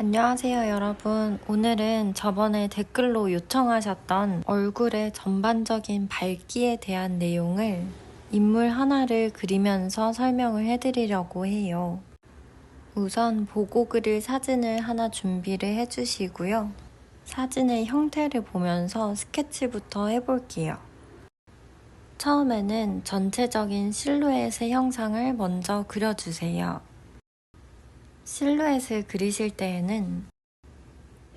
안녕하세요, 여러분. 오늘은 저번에 댓글로 요청하셨던 얼굴의 전반적인 밝기에 대한 내용을 인물 하나를 그리면서 설명을 해드리려고 해요. 우선 보고 그릴 사진을 하나 준비를 해주시고요. 사진의 형태를 보면서 스케치부터 해볼게요. 처음에는 전체적인 실루엣의 형상을 먼저 그려주세요. 실루엣을 그리실 때에는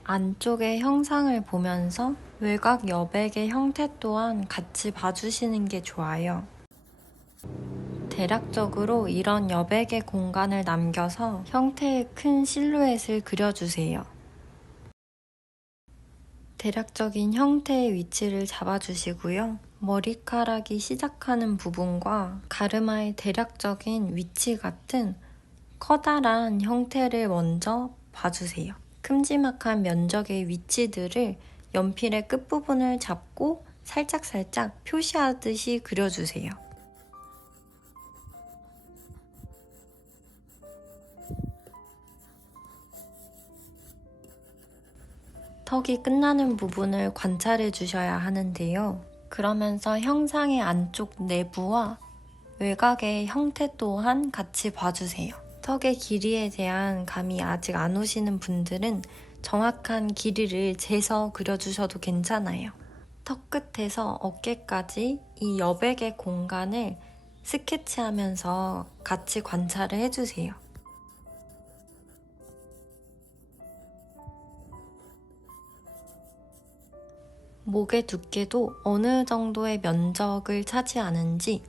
안쪽의 형상을 보면서 외곽 여백의 형태 또한 같이 봐주시는 게 좋아요. 대략적으로 이런 여백의 공간을 남겨서 형태의 큰 실루엣을 그려주세요. 대략적인 형태의 위치를 잡아주시고요. 머리카락이 시작하는 부분과 가르마의 대략적인 위치 같은 커다란 형태를 먼저 봐주세요. 큼지막한 면적의 위치들을 연필의 끝부분을 잡고 살짝살짝 표시하듯이 그려주세요. 턱이 끝나는 부분을 관찰해 주셔야 하는데요. 그러면서 형상의 안쪽 내부와 외곽의 형태 또한 같이 봐주세요. 턱의 길이에 대한 감이 아직 안 오시는 분들은 정확한 길이를 재서 그려주셔도 괜찮아요. 턱 끝에서 어깨까지 이 여백의 공간을 스케치하면서 같이 관찰을 해주세요. 목의 두께도 어느 정도의 면적을 차지하는지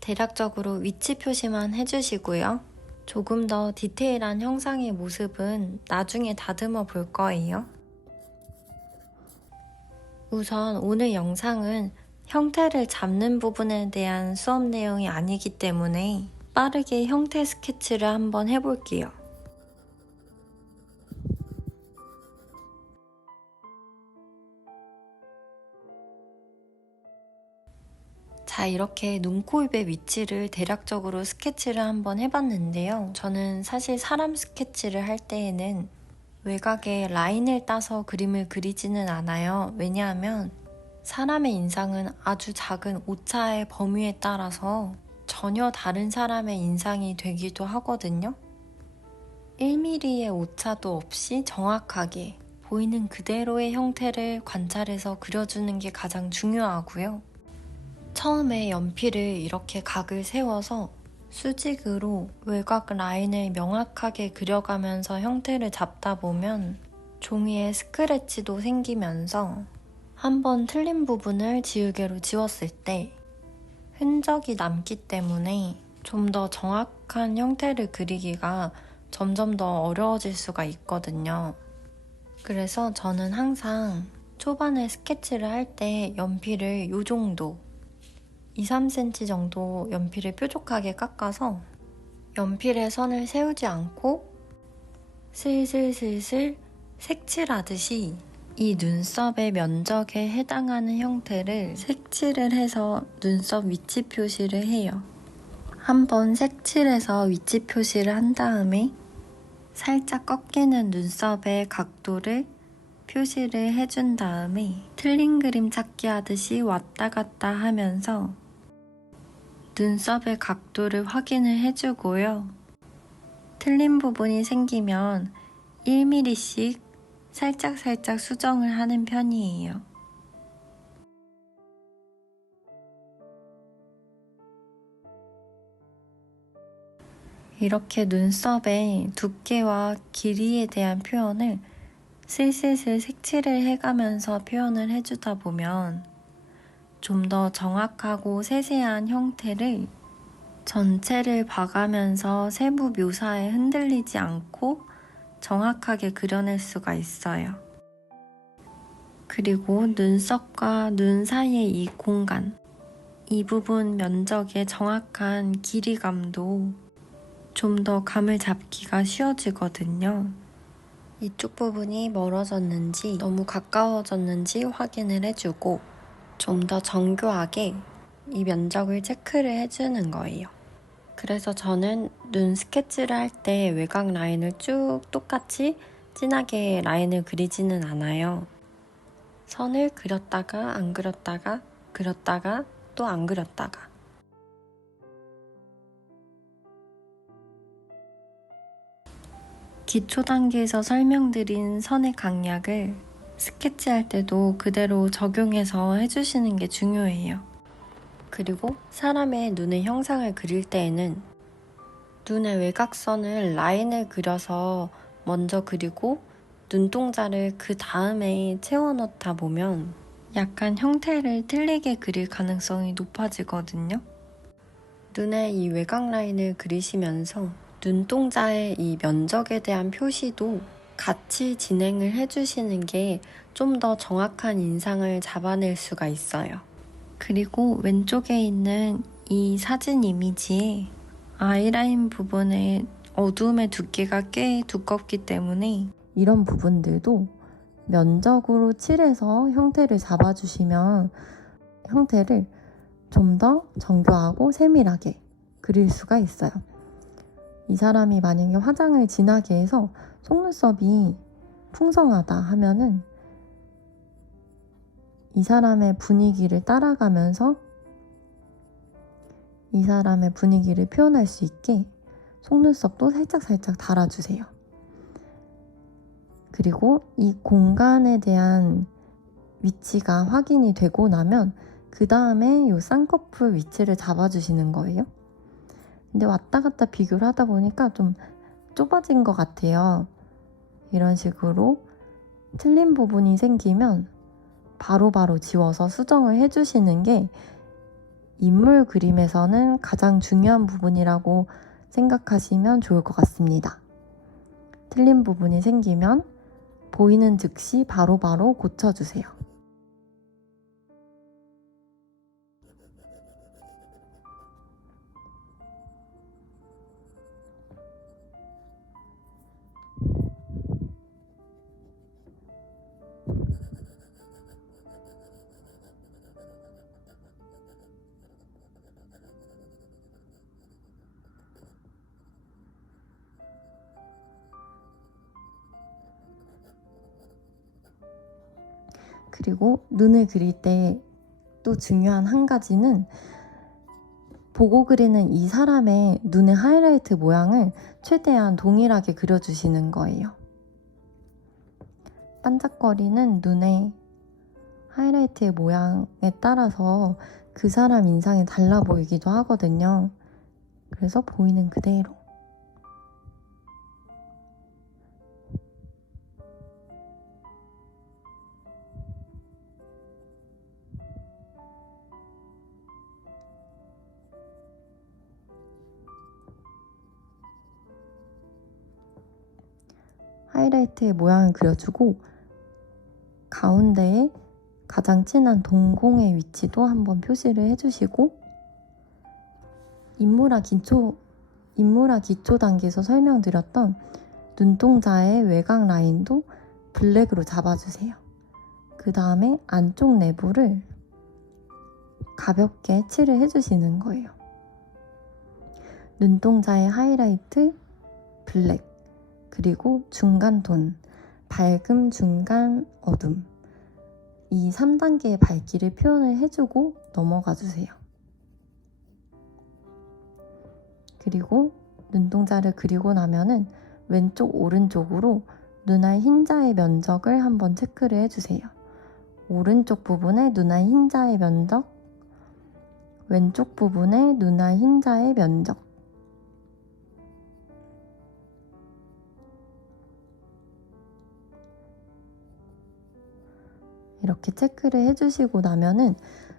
대략적으로 위치 표시만 해주시고요. 조금 더 디테일한 형상의 모습은 나중에 다듬어 볼 거예요. 우선 오늘 영상은 형태를 잡는 부분에 대한 수업 내용이 아니기 때문에 빠르게 형태 스케치를 한번 해볼게요. 자, 이렇게 눈, 코, 입의 위치를 대략적으로 스케치를 한번 해봤는데요. 저는 사실 사람 스케치를 할 때에는 외곽에 라인을 따서 그림을 그리지는 않아요. 왜냐하면 사람의 인상은 아주 작은 오차의 범위에 따라서 전혀 다른 사람의 인상이 되기도 하거든요. 1mm의 오차도 없이 정확하게 보이는 그대로의 형태를 관찰해서 그려주는 게 가장 중요하고요. 처음에 연필을 이렇게 각을 세워서 수직으로 외곽 라인을 명확하게 그려가면서 형태를 잡다 보면 종이에 스크래치도 생기면서 한번 틀린 부분을 지우개로 지웠을 때 흔적이 남기 때문에 좀 더 정확한 형태를 그리기가 점점 더 어려워질 수가 있거든요. 그래서 저는 항상 초반에 스케치를 할 때 연필을 이 정도 2-3cm 정도 연필을 뾰족하게 깎아서 연필에 선을 세우지 않고 슬슬슬슬 색칠하듯이 이 눈썹의 면적에 해당하는 형태를 색칠을 해서 눈썹 위치 표시를 해요. 한번 색칠해서 위치 표시를 한 다음에 살짝 꺾이는 눈썹의 각도를 표시를 해준 다음에 틀린 그림 찾기 하듯이 왔다 갔다 하면서 눈썹의 각도를 확인을 해주고요. 틀린 부분이 생기면 1mm씩 살짝살짝 수정을 하는 편이에요. 이렇게 눈썹의 두께와 길이에 대한 표현을 슬슬슬 색칠을 해가면서 표현을 해주다 보면 좀 더 정확하고 세세한 형태를 전체를 봐가면서 세부 묘사에 흔들리지 않고 정확하게 그려낼 수가 있어요. 그리고 눈썹과 눈 사이의 이 공간, 이 부분 면적의 정확한 길이감도 좀 더 감을 잡기가 쉬워지거든요. 이쪽 부분이 멀어졌는지 너무 가까워졌는지 확인을 해주고 좀 더 정교하게 이 면적을 체크를 해주는 거예요. 그래서 저는 눈 스케치를 할 때 외곽 라인을 쭉 똑같이 진하게 라인을 그리지는 않아요. 선을 그렸다가 안 그렸다가 그렸다가 또 안 그렸다가. 기초 단계에서 설명드린 선의 강약을 스케치할 때도 그대로 적용해서 해주시는 게 중요해요. 그리고 사람의 눈의 형상을 그릴 때에는 눈의 외곽선을 라인을 그려서 먼저 그리고 눈동자를 그 다음에 채워 넣다 보면 약간 형태를 틀리게 그릴 가능성이 높아지거든요. 눈의 이 외곽 라인을 그리시면서 눈동자의 이 면적에 대한 표시도 같이 진행을 해주시는 게 좀 더 정확한 인상을 잡아낼 수가 있어요. 그리고 왼쪽에 있는 이 사진 이미지에 아이라인 부분에 어두움의 두께가 꽤 두껍기 때문에 이런 부분들도 면적으로 칠해서 형태를 잡아주시면 형태를 좀 더 정교하고 세밀하게 그릴 수가 있어요. 이 사람이 만약에 화장을 진하게 해서 속눈썹이 풍성하다 하면은 이 사람의 분위기를 따라가면서 이 사람의 분위기를 표현할 수 있게 속눈썹도 살짝살짝 달아주세요. 그리고 이 공간에 대한 위치가 확인이 되고 나면 그 다음에 이 쌍꺼풀 위치를 잡아주시는 거예요. 근데 왔다 갔다 비교를 하다 보니까 좀 좁아진 것 같아요. 이런 식으로 틀린 부분이 생기면 바로바로 지워서 수정을 해주시는 게 인물 그림에서는 가장 중요한 부분이라고 생각하시면 좋을 것 같습니다. 틀린 부분이 생기면 보이는 즉시 바로바로 고쳐주세요. 그리고 눈을 그릴 때 또 중요한 한 가지는 보고 그리는 이 사람의 눈의 하이라이트 모양을 최대한 동일하게 그려주시는 거예요. 반짝거리는 눈의 하이라이트의 모양에 따라서 그 사람 인상이 달라 보이기도 하거든요. 그래서 보이는 그대로. 하이라이트의 모양을 그려주고 가운데에 가장 진한 동공의 위치도 한번 표시를 해주시고 인물화 기초 단계에서 설명드렸던 눈동자의 외곽 라인도 블랙으로 잡아주세요. 그 다음에 안쪽 내부를 가볍게 칠을 해주시는 거예요. 눈동자의 하이라이트, 블랙, 그리고 중간 톤, 밝음, 중간, 어둠. 이 3단계의 밝기를 표현을 해주고 넘어가 주세요. 그리고 눈동자를 그리고 나면은 왼쪽, 오른쪽으로 눈알 흰자의 면적을 한번 체크를 해주세요. 오른쪽 부분에 눈알 흰자의 면적, 왼쪽 부분에 눈알 흰자의 면적. 이렇게 체크를 해주시고 나면은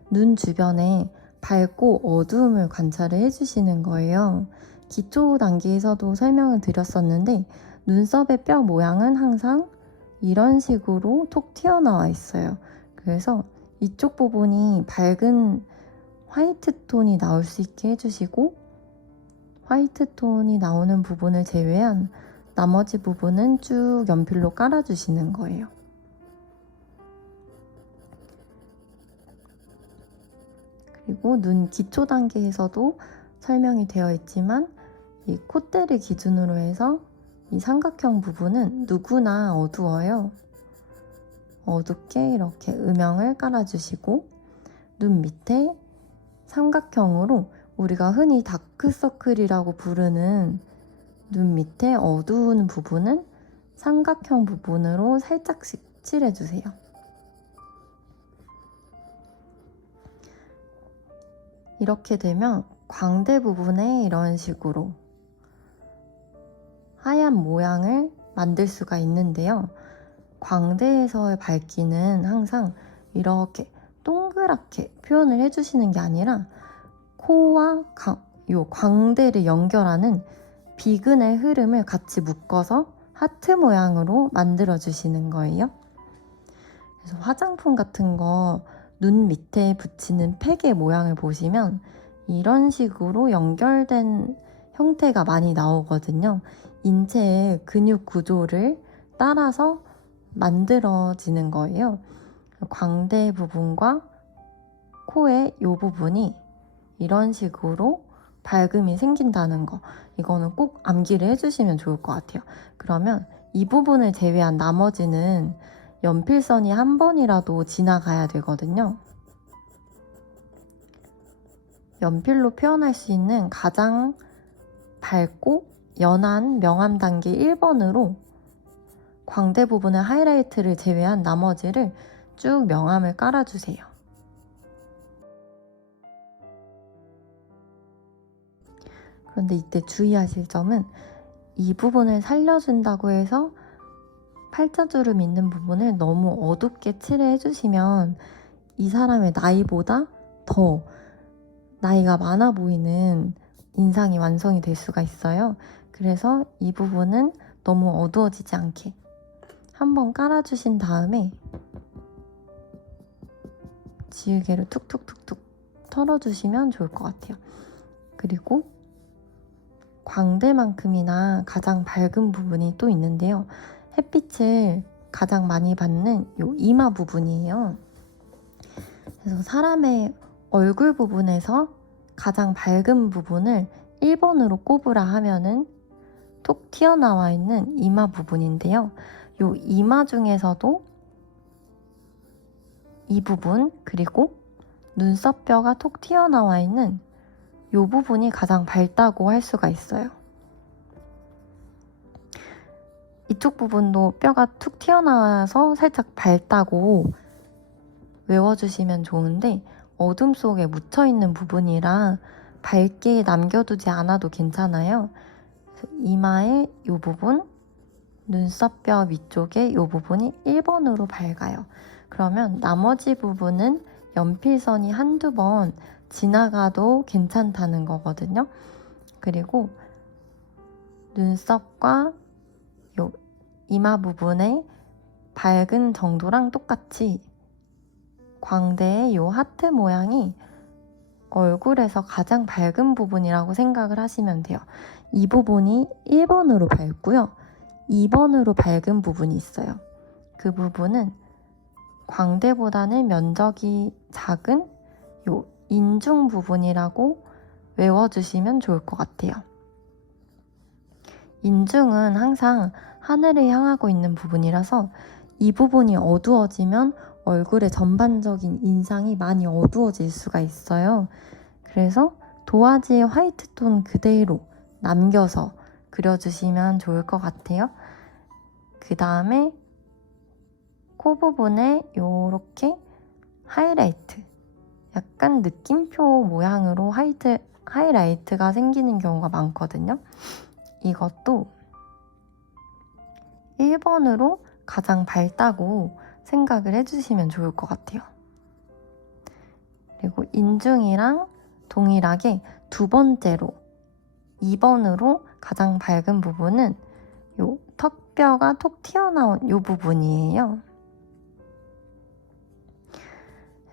눈 주변에 밝고 어두움을 관찰을 해주시는 거예요. 기초 단계에서도 설명을 드렸었는데 눈썹의 뼈 모양은 항상 이런 식으로 톡 튀어나와 있어요. 그래서 이쪽 부분이 밝은 화이트 톤이 나올 수 있게 해주시고 화이트 톤이 나오는 부분을 제외한 나머지 부분은 쭉 연필로 깔아주시는 거예요. 그리고 눈 기초 단계에서도 설명이 되어 있지만 이 콧대를 기준으로 해서 이 삼각형 부분은 누구나 어두워요. 어둡게 이렇게 음영을 깔아주시고 눈 밑에 삼각형으로 우리가 흔히 다크서클이라고 부르는 눈 밑에 어두운 부분은 삼각형 부분으로 살짝씩 칠해주세요. 이렇게 되면 광대 부분에 이런 식으로 하얀 모양을 만들 수가 있는데요. 광대에서의 밝기는 항상 이렇게 동그랗게 표현을 해주시는 게 아니라 코와 요 광대를 연결하는 비근의 흐름을 같이 묶어서 하트 모양으로 만들어 주시는 거예요. 그래서 화장품 같은 거 눈 밑에 붙이는 팩의 모양을 보시면 이런 식으로 연결된 형태가 많이 나오거든요. 인체의 근육 구조를 따라서 만들어지는 거예요. 광대 부분과 코의 이 부분이 이런 식으로 밝음이 생긴다는 거, 이거는 꼭 암기를 해주시면 좋을 것 같아요. 그러면 이 부분을 제외한 나머지는 연필선이 한 번이라도 지나가야 되거든요. 연필로 표현할 수 있는 가장 밝고 연한 명암 단계 1번으로 광대 부분의 하이라이트를 제외한 나머지를 쭉 명암을 깔아주세요. 그런데 이때 주의하실 점은 이 부분을 살려준다고 해서 팔자주름 있는 부분을 너무 어둡게 칠해 주시면 이 사람의 나이보다 더 나이가 많아 보이는 인상이 완성이 될 수가 있어요. 그래서 이 부분은 너무 어두워지지 않게 한번 깔아주신 다음에 지우개로 툭툭툭툭 털어주시면 좋을 것 같아요. 그리고 광대만큼이나 가장 밝은 부분이 또 있는데요. 햇빛을 가장 많이 받는 요 이마 부분이에요. 그래서 사람의 얼굴 부분에서 가장 밝은 부분을 1번으로 꼽으라 하면은 톡 튀어나와 있는 이마 부분인데요. 요 이마 중에서도 이 부분 그리고 눈썹뼈가 톡 튀어나와 있는 요 부분이 가장 밝다고 할 수가 있어요. 이쪽 부분도 뼈가 툭 튀어나와서 살짝 밝다고 외워주시면 좋은데 어둠 속에 묻혀있는 부분이라 밝게 남겨두지 않아도 괜찮아요. 이마의 이 부분, 눈썹뼈 위쪽의 이 부분이 1번으로 밝아요. 그러면 나머지 부분은 연필선이 한두 번 지나가도 괜찮다는 거거든요. 그리고 눈썹과 요 이마 부분의 밝은 정도랑 똑같이 광대의 요 하트 모양이 얼굴에서 가장 밝은 부분이라고 생각을 하시면 돼요. 이 부분이 1번으로 밝고요. 2번으로 밝은 부분이 있어요. 그 부분은 광대보다는 면적이 작은 요 인중 부분이라고 외워주시면 좋을 것 같아요. 인중은 항상 하늘을 향하고 있는 부분이라서 이 부분이 어두워지면 얼굴의 전반적인 인상이 많이 어두워질 수가 있어요. 그래서 도화지의 화이트톤 그대로 남겨서 그려주시면 좋을 것 같아요. 그 다음에 코 부분에 이렇게 하이라이트, 약간 느낌표 모양으로 하이라이트가 생기는 경우가 많거든요. 이것도 1번으로 가장 밝다고 생각을 해주시면 좋을 것 같아요. 그리고 인중이랑 동일하게 두 번째로 2번으로 가장 밝은 부분은 요 턱뼈가 톡 튀어나온 요 부분이에요.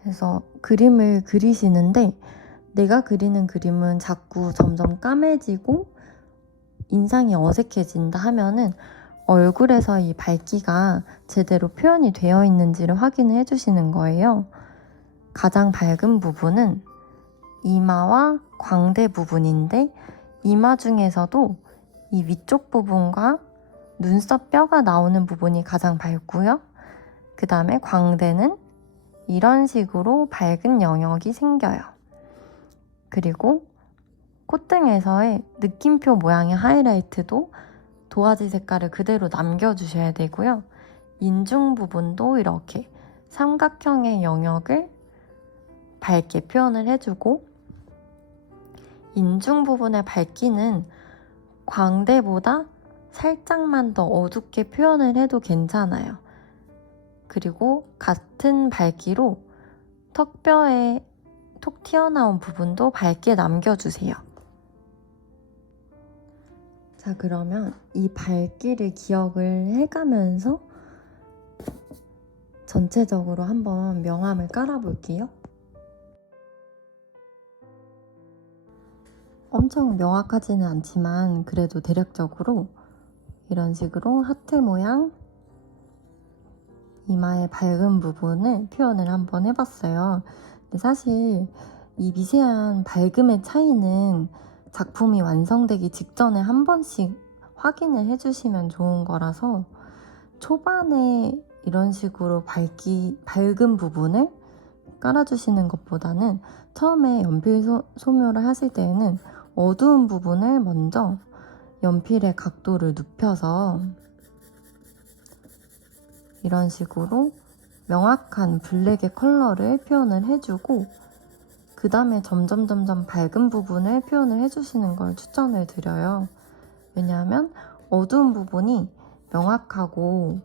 그래서 그림을 그리시는데 내가 그리는 그림은 자꾸 점점 까매지고 인상이 어색해진다 하면은 얼굴에서 이 밝기가 제대로 표현이 되어 있는지를 확인을 해주시는 거예요. 가장 밝은 부분은 이마와 광대 부분인데 이마 중에서도 이 위쪽 부분과 눈썹 뼈가 나오는 부분이 가장 밝고요. 그 다음에 광대는 이런 식으로 밝은 영역이 생겨요. 그리고 콧등에서의 느낌표 모양의 하이라이트도 도화지 색깔을 그대로 남겨주셔야 되고요. 인중 부분도 이렇게 삼각형의 영역을 밝게 표현을 해주고, 인중 부분의 밝기는 광대보다 살짝만 더 어둡게 표현을 해도 괜찮아요. 그리고 같은 밝기로 턱뼈에 톡 튀어나온 부분도 밝게 남겨주세요. 자, 그러면 이 밝기를 기억을 해가면서 전체적으로 한번 명암을 깔아볼게요. 엄청 명확하지는 않지만 그래도 대략적으로 이런 식으로 하트 모양 이마의 밝은 부분을 표현을 한번 해봤어요. 근데 사실 이 미세한 밝음의 차이는 작품이 완성되기 직전에 한 번씩 확인을 해주시면 좋은 거라서, 초반에 이런 식으로 밝은 부분을 깔아주시는 것보다는 처음에 연필 소묘를 하실 때에는 어두운 부분을 먼저 연필의 각도를 눕혀서 이런 식으로 명확한 블랙의 컬러를 표현을 해주고, 그 다음에 점점 밝은 부분을 표현을 해주시는 걸 추천을 드려요. 왜냐하면 어두운 부분이 명확하고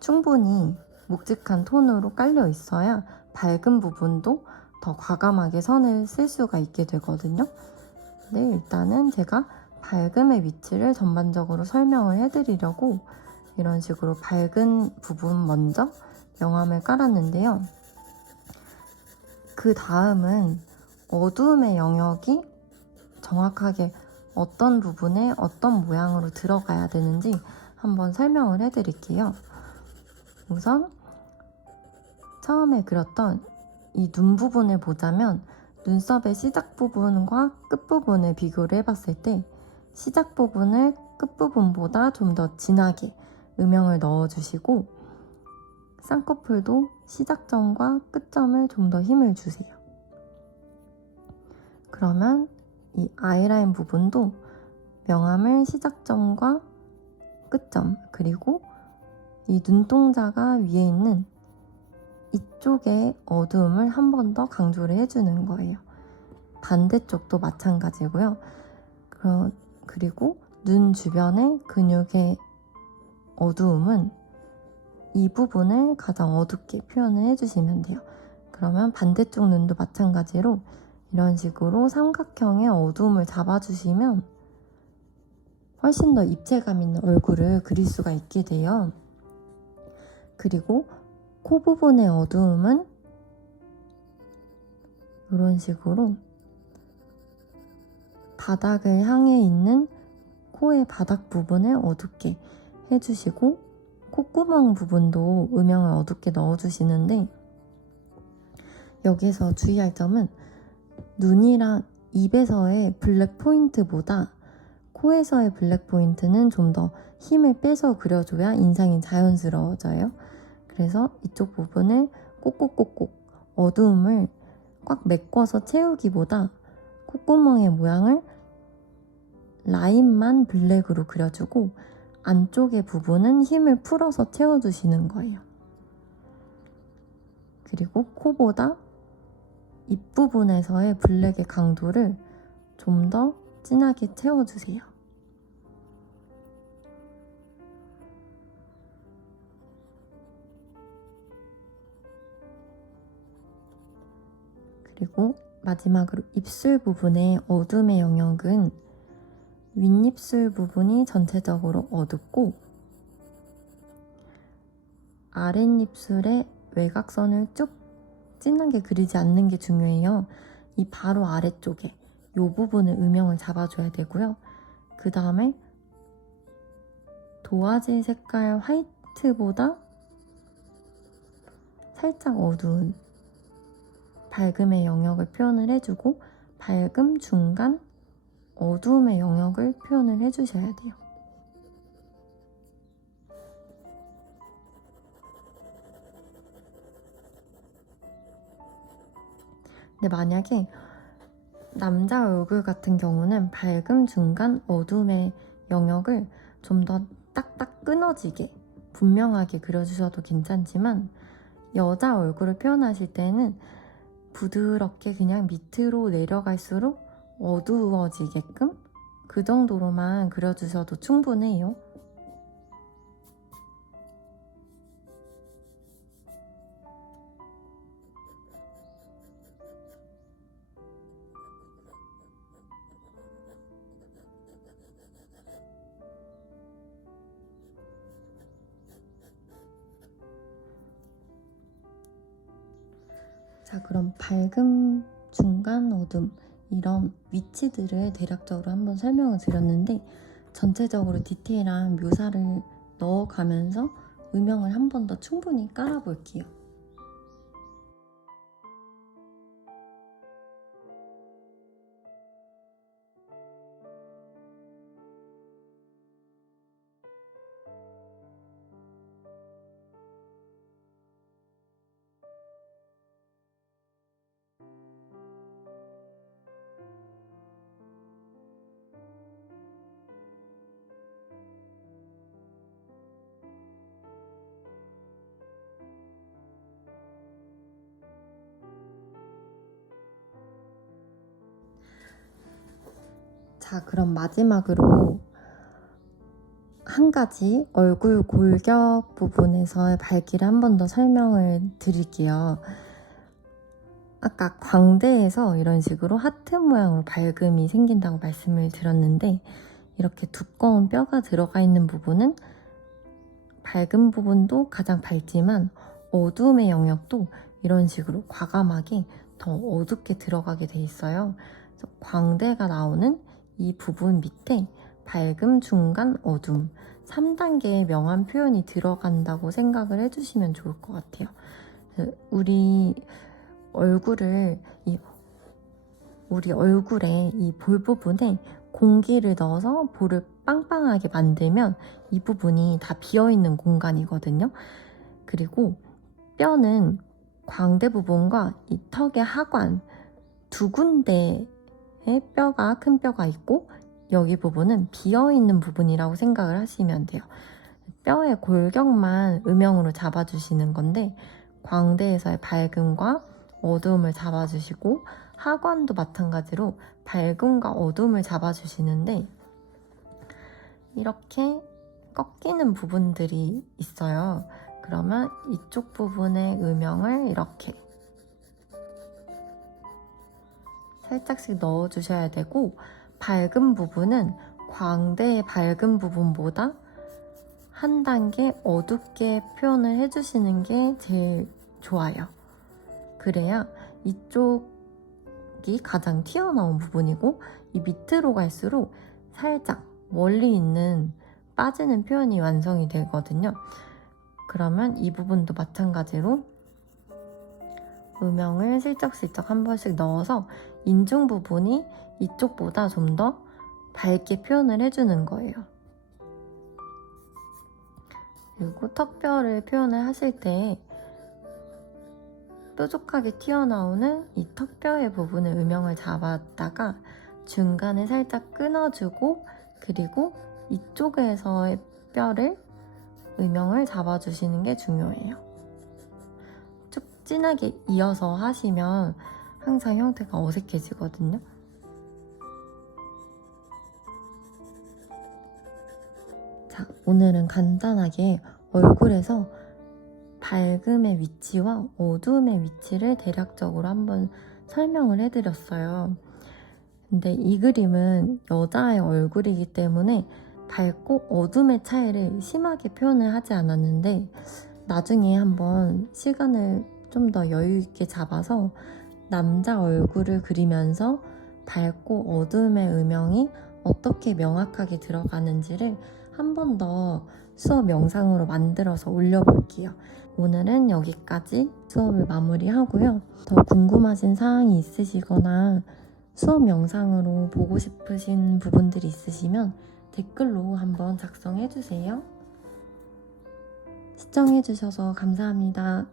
충분히 묵직한 톤으로 깔려 있어야 밝은 부분도 더 과감하게 선을 쓸 수가 있게 되거든요. 네, 일단은 제가 밝음의 위치를 전반적으로 설명을 해드리려고 이런 식으로 밝은 부분 먼저 명암을 깔았는데요. 그 다음은 어두움의 영역이 정확하게 어떤 부분에 어떤 모양으로 들어가야 되는지 한번 설명을 해드릴게요. 우선 처음에 그렸던 이 눈 부분을 보자면 눈썹의 시작 부분과 끝 부분을 비교를 해봤을 때 시작 부분을 끝 부분보다 좀 더 진하게 음영을 넣어주시고, 쌍꺼풀도 시작점과 끝점을 좀 더 힘을 주세요. 그러면 이 아이라인 부분도 명암을 시작점과 끝점, 그리고 이 눈동자가 위에 있는 이쪽의 어두움을 한 번 더 강조를 해주는 거예요. 반대쪽도 마찬가지고요. 그리고 눈 주변의 근육의 어두움은 이 부분을 가장 어둡게 표현을 해주시면 돼요. 그러면 반대쪽 눈도 마찬가지로 이런 식으로 삼각형의 어두움을 잡아주시면 훨씬 더 입체감 있는 얼굴을 그릴 수가 있게 돼요. 그리고 코 부분의 어두움은 이런 식으로 바닥을 향해 있는 코의 바닥 부분을 어둡게 해주시고, 콧구멍 부분도 음영을 어둡게 넣어주시는데, 여기서 주의할 점은 눈이랑 입에서의 블랙 포인트보다 코에서의 블랙 포인트는 좀 더 힘을 빼서 그려줘야 인상이 자연스러워져요. 그래서 이쪽 부분을 꼭꼭꼭꼭 어두움을 꽉 메꿔서 채우기보다 콧구멍의 모양을 라인만 블랙으로 그려주고 안쪽의 부분은 힘을 풀어서 채워주시는 거예요. 그리고 코보다 입부분에서의 블랙의 강도를 좀 더 진하게 채워주세요. 그리고 마지막으로 입술 부분의 어둠의 영역은 윗입술 부분이 전체적으로 어둡고 아랫입술의 외곽선을 쭉 진하게 그리지 않는 게 중요해요. 이 바로 아래쪽에 이 부분을 음영을 잡아줘야 되고요. 그 다음에 도화지 색깔 화이트보다 살짝 어두운 밝음의 영역을 표현을 해주고, 밝음 중간 어두움의 영역을 표현을 해주셔야 돼요. 근데 만약에 남자 얼굴 같은 경우는 밝음, 중간, 어둠의 영역을 좀 더 딱딱 끊어지게 분명하게 그려주셔도 괜찮지만 여자 얼굴을 표현하실 때는 부드럽게 그냥 밑으로 내려갈수록 어두워지게끔 그 정도로만 그려주셔도 충분해요. 자, 그럼 밝음, 중간, 어둠 이런 위치들을 대략적으로 한번 설명을 드렸는데 전체적으로 디테일한 묘사를 넣어가면서 음영을 한 번 더 충분히 깔아볼게요. 자, 그럼 마지막으로 한 가지 얼굴 골격 부분에서의 밝기를 한 번 더 설명을 드릴게요. 아까 광대에서 이런 식으로 하트 모양으로 밝음이 생긴다고 말씀을 드렸는데 이렇게 두꺼운 뼈가 들어가 있는 부분은 밝은 부분도 가장 밝지만 어두움의 영역도 이런 식으로 과감하게 더 어둡게 들어가게 돼 있어요. 그래서 광대가 나오는 이 부분 밑에 밝음, 중간, 어둠 3단계의 명암 표현이 들어간다고 생각을 해주시면 좋을 것 같아요. 우리 얼굴에 이 볼 부분에 공기를 넣어서 볼을 빵빵하게 만들면 이 부분이 다 비어있는 공간이거든요. 그리고 뼈는 광대 부분과 이 턱의 하관 두 군데에 뼈가 큰 뼈가 있고 여기 부분은 비어있는 부분이라고 생각을 하시면 돼요. 뼈의 골격만 음영으로 잡아주시는 건데 광대에서의 밝음과 어두움을 잡아주시고 하관도 마찬가지로 밝음과 어두움을 잡아주시는데 이렇게 꺾이는 부분들이 있어요. 그러면 이쪽 부분의 음영을 이렇게 살짝씩 넣어주셔야 되고 밝은 부분은 광대의 밝은 부분보다 한 단계 어둡게 표현을 해주시는 게 제일 좋아요. 그래야 이쪽이 가장 튀어나온 부분이고 이 밑으로 갈수록 살짝 멀리 있는 빠지는 표현이 완성이 되거든요. 그러면 이 부분도 마찬가지로 음영을 슬쩍슬쩍 한 번씩 넣어서 인중 부분이 이쪽보다 좀 더 밝게 표현을 해주는 거예요. 그리고 턱뼈를 표현을 하실 때 뾰족하게 튀어나오는 이 턱뼈의 부분을 음영을 잡았다가 중간에 살짝 끊어주고 그리고 이쪽에서의 뼈를 음영을 잡아주시는 게 중요해요. 쭉 진하게 이어서 하시면 항상 형태가 어색해지거든요. 자, 오늘은 간단하게 얼굴에서 밝음의 위치와 어두움의 위치를 대략적으로 한번 설명을 해드렸어요. 근데 이 그림은 여자의 얼굴이기 때문에 밝고 어둠의 차이를 심하게 표현을 하지 않았는데 나중에 한번 시간을 좀 더 여유 있게 잡아서 남자 얼굴을 그리면서 밝고 어둠의 음영이 어떻게 명확하게 들어가는지를 한 번 더 수업 영상으로 만들어서 올려볼게요. 오늘은 여기까지 수업을 마무리하고요. 더 궁금하신 사항이 있으시거나 수업 영상으로 보고 싶으신 부분들이 있으시면 댓글로 한번 작성해주세요. 시청해주셔서 감사합니다.